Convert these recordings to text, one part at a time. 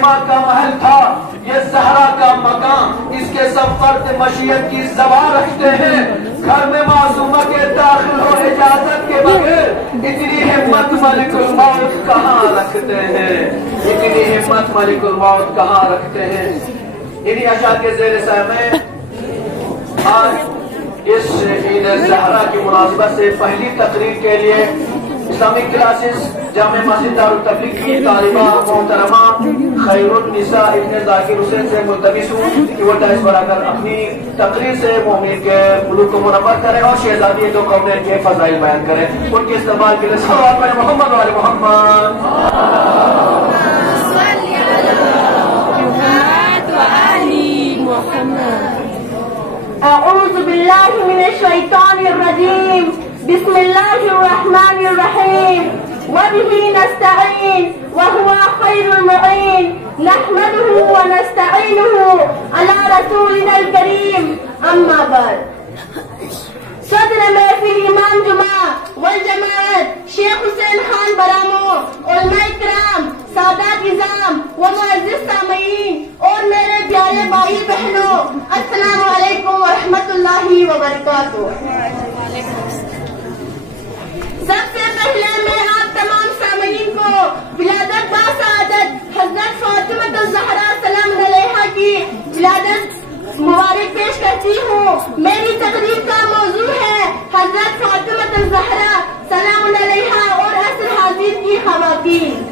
فاطمہ کا محل تھا، یہ زہرا کا مقام، اس کے سب فرد مشیت کی زبان رکھتے ہیں۔ گھر میں معصومہ کے داخل ہو اجازت کے بغیر اتنی ہمت ملک الموت کہاں رکھتے ہیں، اتنی ہمت ملک الموت کہاں رکھتے ہیں۔ انہی اشعار کے زیر سامع آج اس عید زہرا کی مناسبت سے پہلی تقریر کے لیے اسلامک کلاسز جامع مسجد دارالتبلیغ کی طالبہ محترمہ خیر النساء ابن ذاکر حسین سے ملتمس ہوں کہ وہ ڈائس پر آ کر اپنی تقریر سے مومنین کے قلوب کو منور کریں اور شہزادی دو قومین کے فضائل بیان کریں۔ ان کے استقبال کے لیے صلوات علی محمد و آل محمد۔ اعوذ باللہ من الشیطان الرجیم، بسم اللہ الرحمن الرحیم، وبہ نستعین وہو خیر المعین، نحمدہ ونستعینہ علی رسولنا الکریم، اما بعد۔ صدر محفل امام جمعہ والجماعت شیخ حسین خان برامو، علماء کرام، سادات نظام و معزز سامعین اور میرے پیارے بھائی بہنوں، السلام علیکم ورحمۃ اللہ وبرکاتہ۔ سب سے پہلے میں آپ تمام سامعین کو ولادت باسعادت حضرت فاطمہ الزہرا سلام علیہا کی ولادت مبارک پیش کرتی ہوں۔ میری تقریر کا موضوع ہے حضرت فاطمہ الزہرا سلام علیہا اور عصر حاضر کی خواتین۔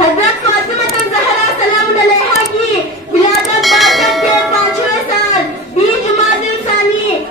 حضرت فاطمہ الزہرا سلام علیہا کی ولادت 62 کے 5ویں سال 20 جمادی الثانی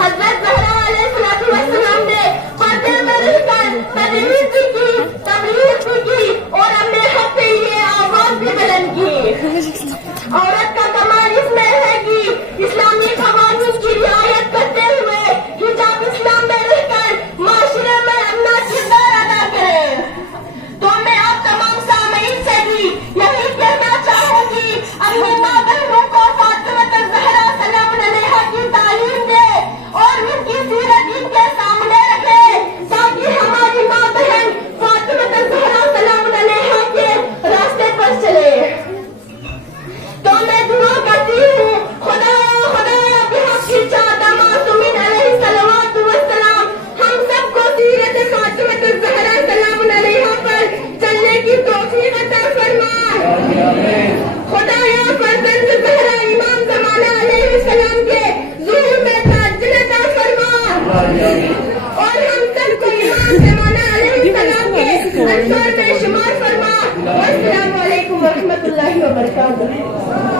حضرت زہرا علیہ السلام نے پردے میں رہ کر تدریس بھی کی، تبلیغ بھی کی اور اپنے حق کے لیے آواز بھی بلند کی۔ عورت کا کمال اس میں ہے کہ اسلامی قوانین کی رعایت کرتے ہوئے حجاب اسلام میں رہ کر معاشرے میں اپنا کردار ادا کرے۔ تو میں آپ تمام سامعین سے بھی یہی کہنا چاہوں گی، اپنی ماں بہنوں کو فاطمہ الزہرا سلام علیہا کی تعلیم دے اور ان کی سیرت ان کے سامنے رکھے تاکہ ہماری ماں بہن فاطمہ الزہرا سلام علیہا کے راستے پر چلے۔ تو میں دعا کرتی ہوں، خدایا بحق الجاد معصومین علیہ الصلوات والسلام ہم سب کو سیرت فاطمہ الزہرا سلام علیہا پر چلنے کی توفیق عطا فرما۔ خدایا فرزند زہرا امام زمانہ علیہ السلام کے ظہور میں تعجل عطا فرما اور ہم سب کو امام زمانہ علیہ السلام کے انصار میں شمار فرما۔ السلام علیکم ورحمۃ اللہ وبرکاتہ۔